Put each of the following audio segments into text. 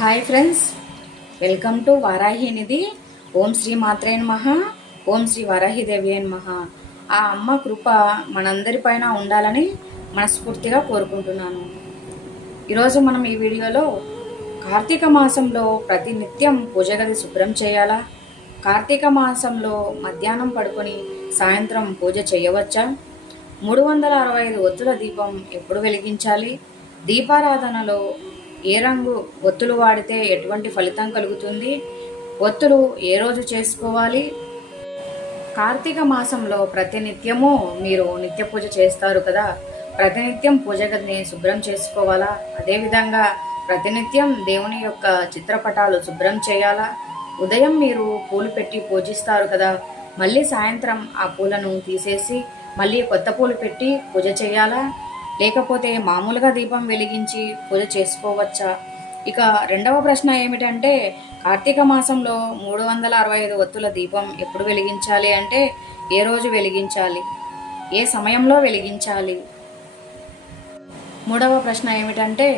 Hi friends welcome to వారాహినిధి ఓం శ్రీ మాత్రే మహా ఓం శ్రీ వారాహిదేవి మహా ఆ అమ్మ కృప మనందరిపైన ఉండాలని మనస్ఫూర్తిగా కోరుకుంటున్నాను. ఈరోజు మనం ఈ వీడియోలో కార్తీక మాసంలో ప్రతి నిత్యం పూజ గది శుభ్రం చేయాలా? కార్తీక మాసంలో మధ్యాహ్నం పడుకొని సాయంత్రం పూజ చేయవచ్చా? మూడు వందల అరవై ఐదు ఒత్తుల దీపం ఎప్పుడు వెలిగించాలి? దీపారాధనలో ఏ రంగు ఒత్తులు వాడితే ఎటువంటి ఫలితం కలుగుతుంది? ఒత్తులు ఏ రోజు చేసుకోవాలి? కార్తీక మాసంలో ప్రతినిత్యము మీరు నిత్య పూజ చేస్తారు కదా? ప్రతినిత్యం పూజ గదిని శుభ్రం చేసుకోవాలా? అదేవిధంగా ప్రతినిత్యం దేవుని యొక్క చిత్రపటాలు శుభ్రం చేయాలా? ఉదయం మీరు పూలు పెట్టి పూజిస్తారు కదా? మళ్ళీ సాయంత్రం ఆ పూలను తీసేసి మళ్ళీ కొత్త పూలు పెట్టి పూజ చేయాలా? లేకపోతే మామూలుగా దీపం వెలిగించి పూజ చేసుకోవచ్చా? ఇక రెండవ ప్రశ్న ఏమిటంటే కార్తీక మాసంలో మూడు వందల అరవై ఐదు ఒత్తుల దీపం ఎప్పుడు వెలిగించాలి అంటే ఏ రోజు వెలిగించాలి? ఏ సమయంలో వెలిగించాలి? మూడవ ప్రశ్న ఏమిటంటే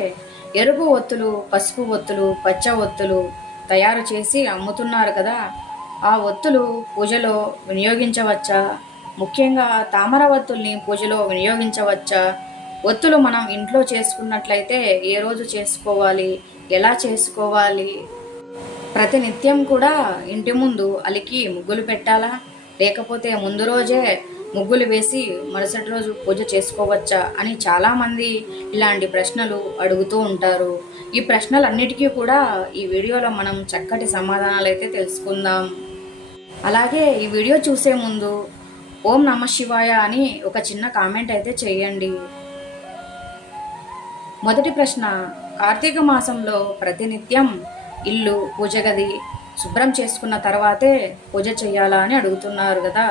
ఎరుపు ఒత్తులు పసుపు ఒత్తులు పచ్చ ఒత్తులు తయారు చేసి అమ్ముతున్నారు కదా ఆ ఒత్తులు పూజలో వినియోగించవచ్చా? ముఖ్యంగా తామర ఒత్తుల్ని పూజలో వినియోగించవచ్చా? ఒత్తులు మనం ఇంట్లో చేసుకున్నట్లయితే ఏ రోజు చేసుకోవాలి ఎలా చేసుకోవాలి? ప్రతినిత్యం కూడా ఇంటి ముందు అలికి ముగ్గులు పెట్టాలా? లేకపోతే ముందు రోజే ముగ్గులు వేసి మరుసటి రోజు పూజ చేసుకోవచ్చా అని చాలామంది ఇలాంటి ప్రశ్నలు అడుగుతూ ఉంటారు. ఈ ప్రశ్నలన్నిటికీ కూడా ఈ వీడియోలో మనం చక్కటి సమాధానాలు అయితే తెలుసుకుందాం. అలాగే ఈ వీడియో చూసే ముందు ఓం నమ శివాయ అని ఒక చిన్న కామెంట్ అయితే చేయండి. మొదటి ప్రశ్న కార్తీక మాసంలో ప్రతినిత్యం ఇల్లు పూజగది శుభ్రం చేసుకున్న తర్వాతే పూజ చేయాలా అని అడుగుతున్నారు కదా.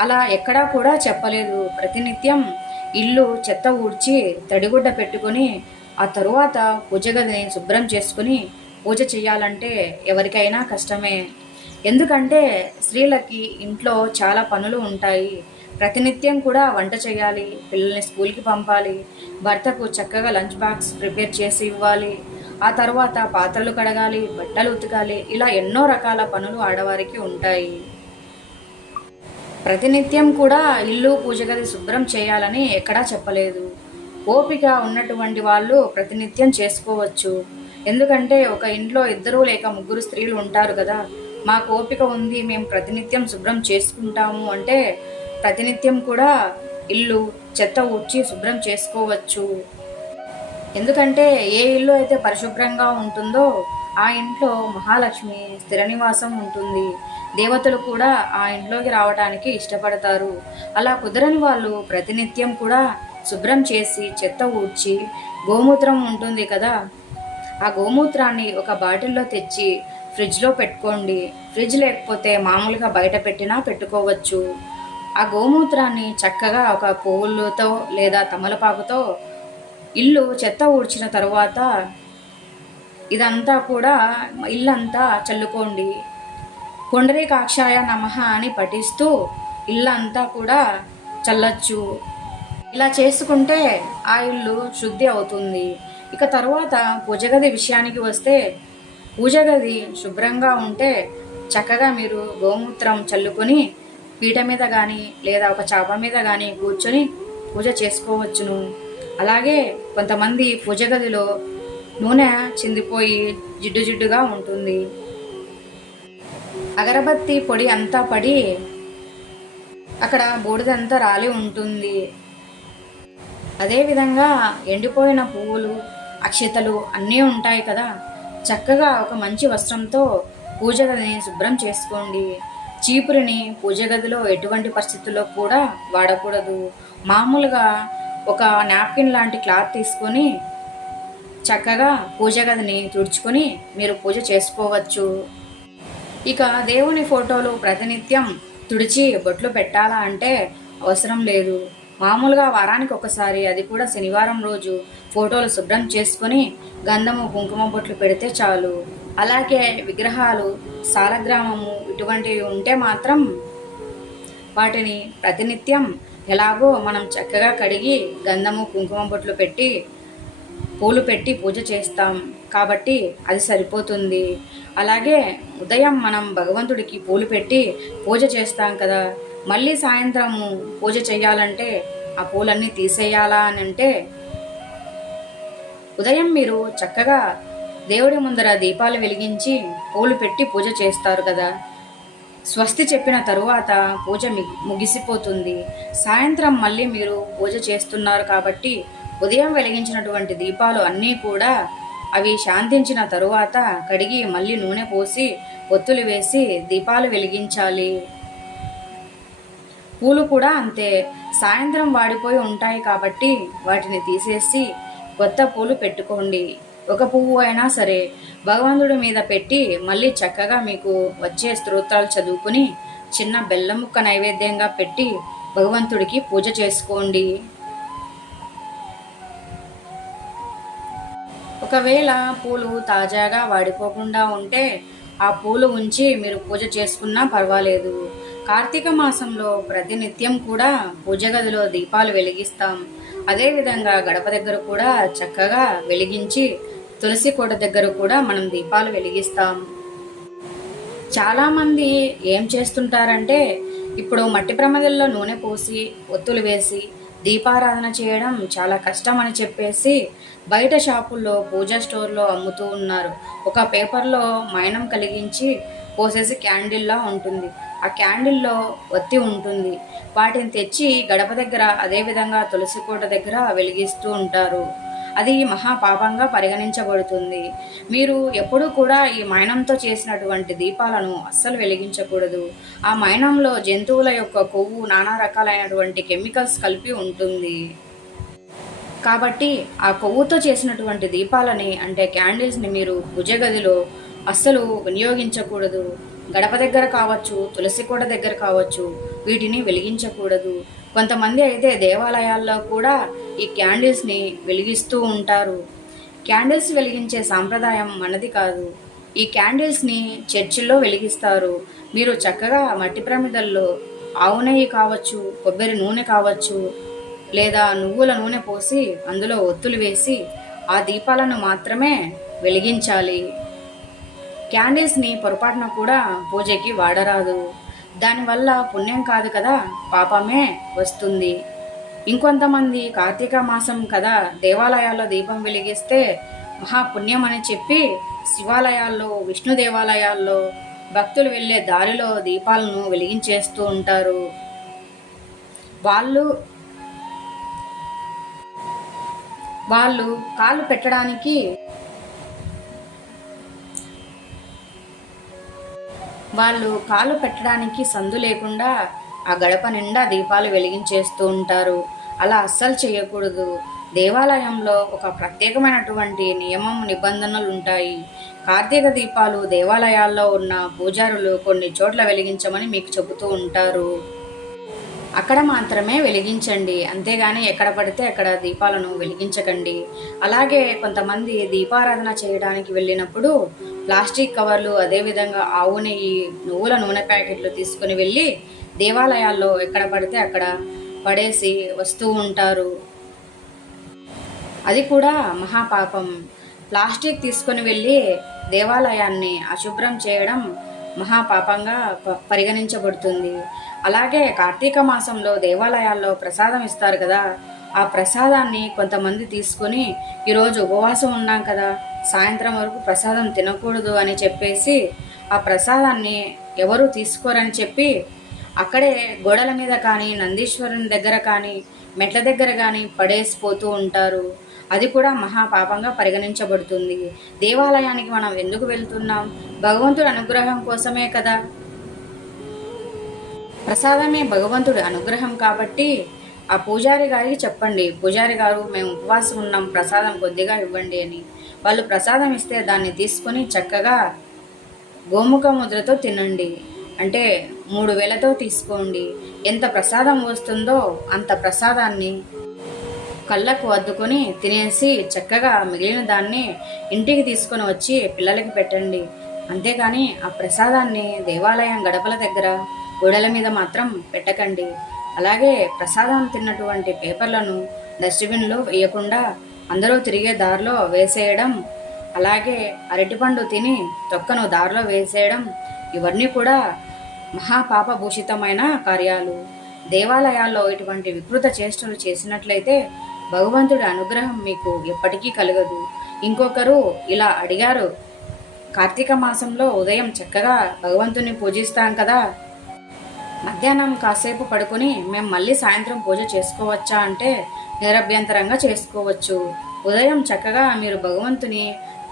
అలా ఎక్కడా కూడా చెప్పలేదు. ప్రతినిత్యం ఇల్లు చెత్త ఊడ్చి తడిగుడ్డ పెట్టుకొని ఆ తరువాత పూజగదిని శుభ్రం చేసుకుని పూజ చేయాలంటే ఎవరికైనా కష్టమే. ఎందుకంటే స్త్రీలకి ఇంట్లో చాలా పనులు ఉంటాయి. ప్రతినిత్యం కూడా వంట చేయాలి పిల్లల్ని స్కూల్కి పంపాలి భర్తకు చక్కగా లంచ్ బాక్స్ ప్రిపేర్ చేసి ఇవ్వాలి ఆ తర్వాత పాత్రలు కడగాలి బట్టలు ఉతకాలి ఇలా ఎన్నో రకాల పనులు ఆడవారికి ఉంటాయి. ప్రతినిత్యం కూడా ఇల్లు పూజ గది శుభ్రం చేయాలని ఎక్కడా చెప్పలేదు. ఓపిక ఉన్నటువంటి వాళ్ళు ప్రతినిత్యం చేసుకోవచ్చు. ఎందుకంటే ఒక ఇంట్లో ఇద్దరు లేక ముగ్గురు స్త్రీలు ఉంటారు కదా మాకు ఓపిక ఉంది మేము ప్రతినిత్యం శుభ్రం చేసుకుంటాము అంటే ప్రతినిత్యం కూడా ఇల్లు చెత్త ఊడ్చి శుభ్రం చేసుకోవచ్చు. ఎందుకంటే ఏ ఇల్లు అయితే పరిశుభ్రంగా ఉంటుందో ఆ ఇంట్లో మహాలక్ష్మి స్థిర నివాసం ఉంటుంది. దేవతలు కూడా ఆ ఇంట్లోకి రావడానికి ఇష్టపడతారు. అలా కుదరని వాళ్ళు ప్రతినిత్యం కూడా శుభ్రం చేసి చెత్త ఊడ్చి గోమూత్రం ఉంటుంది కదా? ఆ గోమూత్రాన్ని ఒక బాటిల్లో తెచ్చి ఫ్రిడ్జ్లో పెట్టుకోండి. ఫ్రిడ్జ్ లేకపోతే మామూలుగా బయట పెట్టినా పెట్టుకోవచ్చు. ఆ గోమూత్రాన్ని చక్కగా ఒక పువ్వులతో లేదా తమలపాకుతో ఇల్లు చెత్త ఊడ్చిన తర్వాత ఇదంతా కూడా ఇల్లంతా చల్లుకోండి. పొండరీకాక్షాయ నమః అని పఠిస్తూ ఇల్లంతా కూడా చల్లచ్చు. ఇలా చేసుకుంటే ఆ ఇల్లు శుద్ధి అవుతుంది. ఇక తర్వాత పూజగది విషయానికి వస్తే పూజగది శుభ్రంగా ఉంటే చక్కగా మీరు గోమూత్రం చల్లుకొని పీట మీద కానీ లేదా ఒక చాప మీద కానీ కూర్చొని పూజ చేసుకోవచ్చును. అలాగే కొంతమంది పూజ గదిలో నూనె చిందిపోయి జిడ్డు జిడ్డుగా ఉంటుంది. అగరబత్తి పొడి అంతా పడి అక్కడ బూడిదంతా రాలి ఉంటుంది. అదేవిధంగా ఎండిపోయిన పువ్వులు అక్షతలు అన్నీ ఉంటాయి కదా. చక్కగా ఒక మంచి వస్త్రంతో పూజ గదిని శుభ్రం చేసుకోండి. చీపురిని పూజ గదిలో ఎటువంటి పరిస్థితుల్లో కూడా వాడకూడదు. మామూలుగా ఒక నాప్కిన్ లాంటి క్లాత్ తీసుకొని చక్కగా పూజ గదిని తుడుచుకొని మీరు పూజ చేసుకోవచ్చు. ఇక దేవుని ఫోటోలు ప్రతినిత్యం తుడిచి బొట్లు పెట్టాలా అంటే అవసరం లేదు. మామూలుగా వారానికి ఒకసారి అది కూడా శనివారం రోజు ఫోటోలు శుభ్రం చేసుకొని గంధము కుంకుమ బొట్లు పెడితే చాలు. అలాగే విగ్రహాలు సాలగ్రామము ఇటువంటివి ఉంటే మాత్రం వాటిని ప్రతినిత్యం ఎలాగో మనం చక్కగా కడిగి గంధము కుంకుమ బొట్లు పెట్టి పూలు పెట్టి పూజ చేస్తాం. కాబట్టి అది సరిపోతుంది. అలాగే ఉదయం మనం భగవంతుడికి పూలు పెట్టి పూజ చేస్తాం కదా మళ్ళీ సాయంత్రము పూజ చేయాలంటే ఆ పూలన్నీ తీసేయాలా అని అంటే ఉదయం మీరు చక్కగా దేవుడి ముందర దీపాలు వెలిగించి పూలు పెట్టి పూజ చేస్తారు కదా. స్వస్తి చెప్పిన తరువాత పూజ ముగిసిపోతుంది. సాయంత్రం మళ్ళీ మీరు పూజ చేస్తున్నారు కాబట్టి ఉదయం వెలిగించినటువంటి దీపాలు అన్నీ కూడా అవి శాంతించిన తరువాత కడిగి మళ్ళీ నూనె పోసి ఒత్తులు వేసి దీపాలు వెలిగించాలి. పూలు కూడా అంతే. సాయంత్రం వాడిపోయి ఉంటాయి కాబట్టి వాటిని తీసేసి కొత్త పూలు పెట్టుకోండి. ఒక పువ్వు అయినా సరే భగవంతుడి మీద పెట్టి మళ్ళీ చక్కగా మీకు వచ్చే స్తోత్రాలు చదువుకుని చిన్న బెల్లం ముక్క నైవేద్యంగా పెట్టి భగవంతుడికి పూజ చేసుకోండి. ఒకవేళ పూలు తాజాగా వాడిపోకుండా ఉంటే ఆ పూలు ఉంచి మీరు పూజ చేసుకున్నా పర్వాలేదు. కార్తీక మాసంలో ప్రతినిత్యం కూడా పూజ గదిలో దీపాలు వెలిగిస్తాం. అదేవిధంగా గడప దగ్గర కూడా చక్కగా వెలిగించి తులసి కోట దగ్గర కూడా మనం దీపాలు వెలిగిస్తాం. చాలామంది ఏం చేస్తుంటారంటే ఇప్పుడు మట్టి ప్రమదల్లో నూనె పోసి ఒత్తులు వేసి దీపారాధన చేయడం చాలా కష్టం అని చెప్పేసి బయట షాపుల్లో పూజా స్టోర్లో అమ్ముతూ ఉన్నారు. ఒక పేపర్లో మైనం కలిగించి పోసేసి క్యాండిల్లా ఉంటుంది. ఆ క్యాండిల్లో ఒత్తి ఉంటుంది. వాటిని తెచ్చి గడప దగ్గర అదేవిధంగా తులసి కోట దగ్గర వెలిగిస్తూ ఉంటారు. అది మహాపాపంగా పరిగణించబడుతుంది. మీరు ఎప్పుడూ కూడా ఈ మైనంతో చేసినటువంటి దీపాలను అస్సలు వెలిగించకూడదు. ఆ మైనంలో జంతువుల యొక్క కొవ్వు నానా రకాలైనటువంటి కెమికల్స్ కలిపి ఉంటుంది. కాబట్టి ఆ కొవ్వుతో చేసినటువంటి దీపాలని అంటే క్యాండిల్స్ని మీరు భుజగదిలో గదిలో అస్సలు వినియోగించకూడదు. గడప దగ్గర కావచ్చు తులసి కోట దగ్గర కావచ్చు వీటిని వెలిగించకూడదు. కొంతమంది అయితే దేవాలయాల్లో కూడా ఈ క్యాండిల్స్ని వెలిగిస్తూ ఉంటారు. క్యాండిల్స్ వెలిగించే సాంప్రదాయం మనది కాదు. ఈ క్యాండిల్స్ని చర్చిల్లో వెలిగిస్తారు. మీరు చక్కగా మట్టి ప్రమిదల్లో ఆవు నెయ్యి కావచ్చు కొబ్బరి నూనె కావచ్చు లేదా నువ్వుల నూనె పోసి అందులో ఒత్తులు వేసి ఆ దీపాలను మాత్రమే వెలిగించాలి. క్యాండిల్స్ని పొరపాటున కూడా పూజకి వాడరాదు. దానివల్ల పుణ్యం కాదు కదా? పాపమే వస్తుంది. ఇంకొంతమంది కార్తీక మాసం కదా దేవాలయాల్లో దీపం వెలిగిస్తే మహాపుణ్యం అని చెప్పి శివాలయాల్లో విష్ణు దేవాలయాల్లో భక్తులు వెళ్ళే దారిలో దీపాలను వెలిగించేస్తూ ఉంటారు. వాళ్ళు వాళ్ళు కాలు పెట్టడానికి వాళ్ళు కాలు పెట్టడానికి సందు లేకుండా ఆ గడప నిండా దీపాలు వెలిగించేస్తూ ఉంటారు. అలా అస్సలు చేయకూడదు. దేవాలయంలో ఒక ప్రత్యేకమైనటువంటి నియమం నిబంధనలు ఉంటాయి. కార్తీక దీపాలు దేవాలయాల్లో ఉన్న పూజారులు కొన్ని చోట్ల వెలిగించమని మీకు చెబుతూ ఉంటారు. అక్కడ మాత్రమే వెలిగించండి. అంతేగాని ఎక్కడ పడితే అక్కడ దీపాలను వెలిగించకండి. అలాగే కొంతమంది దీపారాధన చేయడానికి వెళ్ళినప్పుడు ప్లాస్టిక్ కవర్లు అదేవిధంగా ఆవు నెయ్యి నువ్వుల నూనె ప్యాకెట్లు తీసుకుని వెళ్ళి దేవాలయాల్లో ఎక్కడ పడితే అక్కడ పడేసి వస్తూ ఉంటారు. అది కూడా మహాపాపం. ప్లాస్టిక్ తీసుకొని వెళ్ళి దేవాలయాన్ని అశుభ్రం చేయడం మహాపాపంగా ప- పరిగణించబడుతుంది. అలాగే కార్తీక మాసంలో దేవాలయాల్లో ప్రసాదం ఇస్తారు కదా. ఆ ప్రసాదాన్ని కొంతమంది తీసుకొని ఈరోజు ఉపవాసం ఉన్నాం కదా. సాయంత్రం వరకు ప్రసాదం తినకూడదు అని చెప్పేసి ఆ ప్రసాదాన్ని ఎవరు తీసుకోరని చెప్పి అక్కడే గోడల మీద కానీ నందీశ్వరుని దగ్గర కానీ మెట్ల దగ్గర కానీ పడేసిపోతూ ఉంటారు. అది కూడా మహాపాపంగా పరిగణించబడుతుంది. దేవాలయానికి మనం ఎందుకు వెళ్తున్నాం? భగవంతుడి అనుగ్రహం కోసమే కదా. ప్రసాదమే భగవంతుడి అనుగ్రహం కాబట్టి ఆ పూజారి గారికి చెప్పండి. పూజారి గారు మేము ఉపవాసం ఉన్నాం ప్రసాదం కొద్దిగా ఇవ్వండి అని. వాళ్ళు ప్రసాదం ఇస్తే దాన్ని తీసుకొని చక్కగా గోముఖ ముద్రతో తినండి. అంటే మూడు వేలతో తీసుకోండి. ఎంత ప్రసాదం వస్తుందో అంత ప్రసాదాన్ని కళ్ళకు అద్దుకొని తినేసి చక్కగా మిగిలిన దాన్ని ఇంటికి తీసుకొని వచ్చి పిల్లలకి పెట్టండి. అంతేగాని ఆ ప్రసాదాన్ని దేవాలయం గడపల దగ్గర గోడల మీద మాత్రం పెట్టకండి. అలాగే ప్రసాదం తిన్నటువంటి పేపర్లను డస్ట్బిన్లో వేయకుండా అందరూ తిరిగే దారిలో వేసేయడం అలాగే అరటిపండు తిని తొక్కను దారిలో వేసేయడం ఇవన్నీ కూడా మహాపాపభూషితమైన కార్యాలు. దేవాలయాల్లో ఇటువంటి వికృత చేష్టలు చేసినట్లయితే భగవంతుడి అనుగ్రహం మీకు ఎప్పటికీ కలగదు. ఇంకొకరు ఇలా అడిగారు కార్తీక మాసంలో ఉదయం చక్కగా భగవంతుని పూజిస్తాం కదా మధ్యాహ్నం కాసేపు పడుకొని మేము మళ్ళీ సాయంత్రం పూజ చేసుకోవచ్చా అంటే నిరభ్యంతరంగా చేసుకోవచ్చు. ఉదయం చక్కగా మీరు భగవంతుని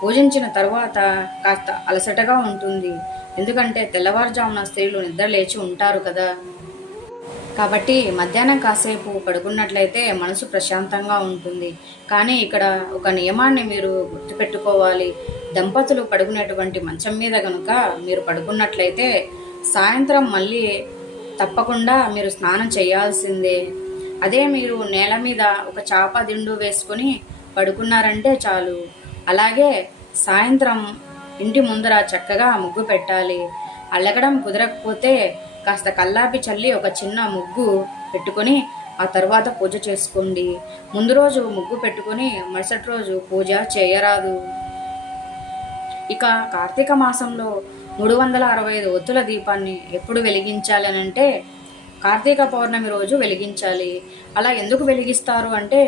పూజించిన తర్వాత కాస్త అలసటగా ఉంటుంది. ఎందుకంటే తెల్లవారుజామున స్త్రీలు నిద్ర లేచి ఉంటారు కదా. కాబట్టి మధ్యాహ్నం కాసేపు పడుకున్నట్లయితే మనసు ప్రశాంతంగా ఉంటుంది. కానీ ఇక్కడ ఒక నియమాన్ని మీరు గుర్తుపెట్టుకోవాలి. దంపతులు పడుకునేటువంటి మంచం మీద కనుక మీరు పడుకున్నట్లయితే సాయంత్రం మళ్ళీ తప్పకుండా మీరు స్నానం చేయాల్సిందే. అదే మీరు నేల మీద ఒక చాప దిండు వేసుకొని పడుకున్నారంటే చాలు. అలాగే సాయంత్రం ఇంటి ముందర చక్కగా ముగ్గు పెట్టాలి. అల్లగడం కుదరకపోతే కాస్త కల్లాపి చల్లి ఒక చిన్న ముగ్గు పెట్టుకొని ఆ తర్వాత పూజ చేసుకోండి. ముందు రోజు ముగ్గు పెట్టుకొని మరుసటి రోజు పూజ చేయరాదు. ఇక కార్తీక మాసంలో మూడు వందల అరవై ఐదు ఒత్తుల దీపాన్ని ఎప్పుడు వెలిగించాలి అని అంటే కార్తీక పౌర్ణమి రోజు వెలిగించాలి. అలా ఎందుకు వెలిగిస్తారు అంటే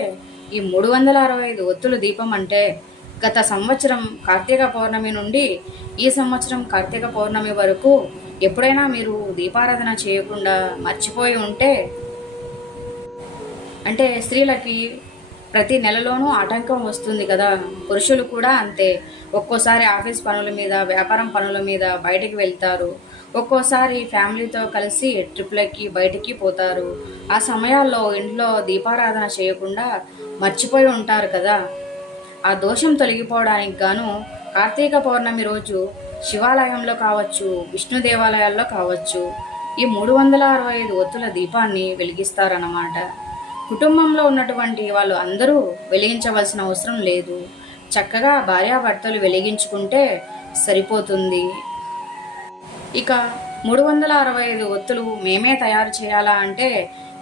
ఈ మూడు వందల అరవై ఐదు ఒత్తుల దీపం అంటే గత సంవత్సరం కార్తీక పౌర్ణమి నుండి ఈ సంవత్సరం కార్తీక పౌర్ణమి వరకు ఎప్పుడైనా మీరు దీపారాధన చేయకుండా మర్చిపోయి ఉంటే అంటే స్త్రీలకి ప్రతి నెలలోనూ ఆటంకం వస్తుంది కదా. పురుషులు కూడా అంతే. ఒక్కోసారి ఆఫీస్ పనుల మీద వ్యాపారం పనుల మీద బయటికి వెళ్తారు. ఒక్కోసారి ఫ్యామిలీతో కలిసి ట్రిప్లకి బయటికి పోతారు. ఆ సమయాల్లో ఇంట్లో దీపారాధన చేయకుండా మర్చిపోయి ఉంటారు కదా. ఆ దోషం తొలగిపోవడానికి గాను కార్తీక పౌర్ణమి రోజు శివాలయంలో కావచ్చు విష్ణు దేవాలయాల్లో కావచ్చు ఈ మూడు వందల అరవై ఐదు ఒత్తుల దీపాన్ని వెలిగిస్తారన్నమాట. కుటుంబంలో ఉన్నటువంటి వాళ్ళు అందరూ వెలిగించవలసిన అవసరం లేదు. చక్కగా భార్యాభర్తలు వెలిగించుకుంటే సరిపోతుంది. ఇక మూడు వందల అరవై ఐదు ఒత్తులు మేమే తయారు చేయాలా అంటే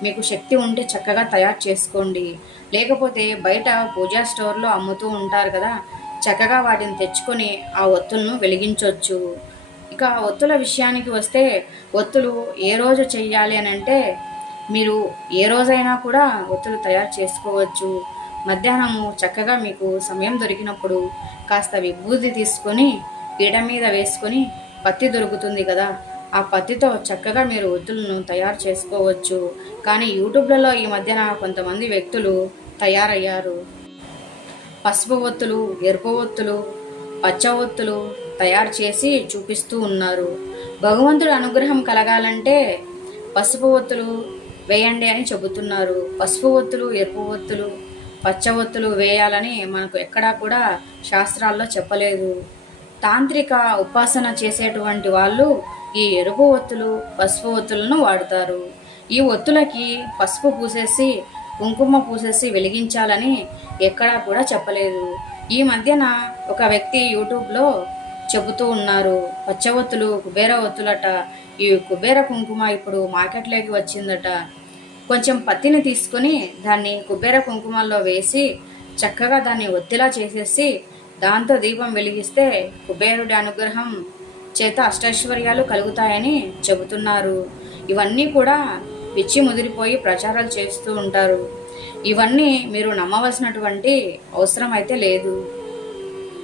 మీకు శక్తి ఉంటే చక్కగా తయారు చేసుకోండి. లేకపోతే బయట పూజా స్టోర్లో అమ్ముతూ ఉంటారు కదా చక్కగా వాటిని తెచ్చుకొని ఆ ఒత్తులను వెలిగించవచ్చు ఇక ఒత్తుల విషయానికి వస్తే ఒత్తులు ఏ రోజు చెయ్యాలి అని అంటే మీరు ఏ రోజైనా కూడా ఒత్తులు తయారు చేసుకోవచ్చు. మధ్యాహ్నము చక్కగా మీకు సమయం దొరికినప్పుడు కాస్త విభూతి తీసుకొని పీడ మీద వేసుకొని పత్తి దొరుకుతుంది కదా ఆ పత్తితో చక్కగా మీరు ఒత్తులను తయారు చేసుకోవచ్చు. కానీ యూట్యూబ్లలో ఈ మధ్యన కొంతమంది వ్యక్తులు తయారయ్యారు. పసుపు ఒత్తులు ఎరుపు ఒత్తులు పచ్చ ఒత్తులు తయారు చేసి చూపిస్తూ ఉన్నారు. భగవంతుడు అనుగ్రహం కలగాలంటే పసుపు ఒత్తులు వేయండి అని చెబుతున్నారు. పసుపు ఒత్తులు ఎరుపు ఒత్తులు పచ్చ ఒత్తులు వేయాలని మనకు ఎక్కడా కూడా శాస్త్రాల్లో చెప్పలేదు. తాంత్రిక ఉపాసన చేసేటువంటి వాళ్ళు ఈ ఎరుపు ఒత్తులు పసుపు ఒత్తులను వాడుతారు. ఈ ఒత్తులకి పసుపు పూసేసి కుంకుమ పూసేసి వెలిగించాలని ఎక్కడా కూడా చెప్పలేదు. ఈ మధ్యన ఒక వ్యక్తి యూట్యూబ్లో చెబుతూ ఉన్నారు. పచ్చ ఒత్తులు కుబేర ఒత్తులట ఈ కుబేర కుంకుమ ఇప్పుడు మార్కెట్లోకి వచ్చిందట. కొంచెం పత్తిని తీసుకొని దాన్ని కుబేర కుంకుమల్లో వేసి చక్కగా దాన్ని ఒత్తిలా చేసేసి దాంతో దీపం వెలిగిస్తే కుబేరుడి అనుగ్రహం చేత అష్టైశ్వర్యాలు కలుగుతాయని చెబుతున్నారు. ఇవన్నీ కూడా పిచ్చి ముదిరిపోయి ప్రచారాలు చేస్తూ ఉంటారు. ఇవన్నీ మీరు నమ్మవలసినటువంటి అవసరం అయితే లేదు.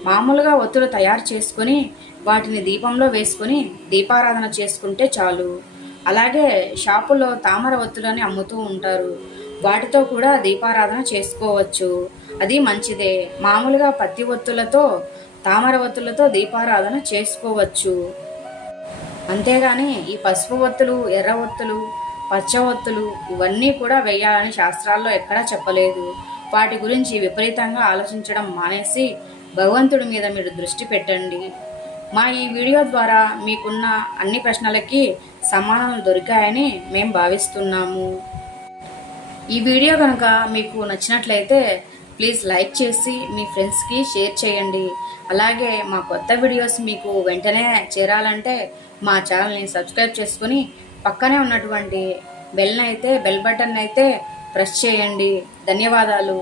మామూలుగా ఒత్తులు తయారు చేసుకొని వాటిని దీపంలో వేసుకొని దీపారాధన చేసుకుంటే చాలు. అలాగే షాపుల్లో తామర ఒత్తులని అమ్ముతూ ఉంటారు. వాటితో కూడా దీపారాధన చేసుకోవచ్చు. అది మంచిదే. మామూలుగా పత్తి ఒత్తులతో తామర ఒత్తులతో దీపారాధన చేసుకోవచ్చు. అంతేగాని ఈ పసుపు ఒత్తులు ఎర్ర ఒత్తులు పచ్చ ఒత్తులు ఇవన్నీ కూడా వేయాలని శాస్త్రాల్లో ఎక్కడా చెప్పలేదు. వాటి గురించి విపరీతంగా ఆలోచించడం మానేసి భగవంతుడి మీద మీరు దృష్టి పెట్టండి. మా ఈ వీడియో ద్వారా మీకున్న అన్ని ప్రశ్నలకి సమాధానం దొరికాయని మేము భావిస్తున్నాము. ఈ వీడియో కనుక మీకు నచ్చినట్లయితే ప్లీజ్ లైక్ చేసి మీ ఫ్రెండ్స్కి షేర్ చేయండి. అలాగే మా కొత్త వీడియోస్ మీకు వెంటనే చేరాలంటే మా ఛానల్ని సబ్స్క్రైబ్ చేసుకుని పక్కనే ఉన్నటువంటి బెల్ని అయితే బెల్ బటన్ అయితే ప్రెస్ చేయండి. ధన్యవాదాలు.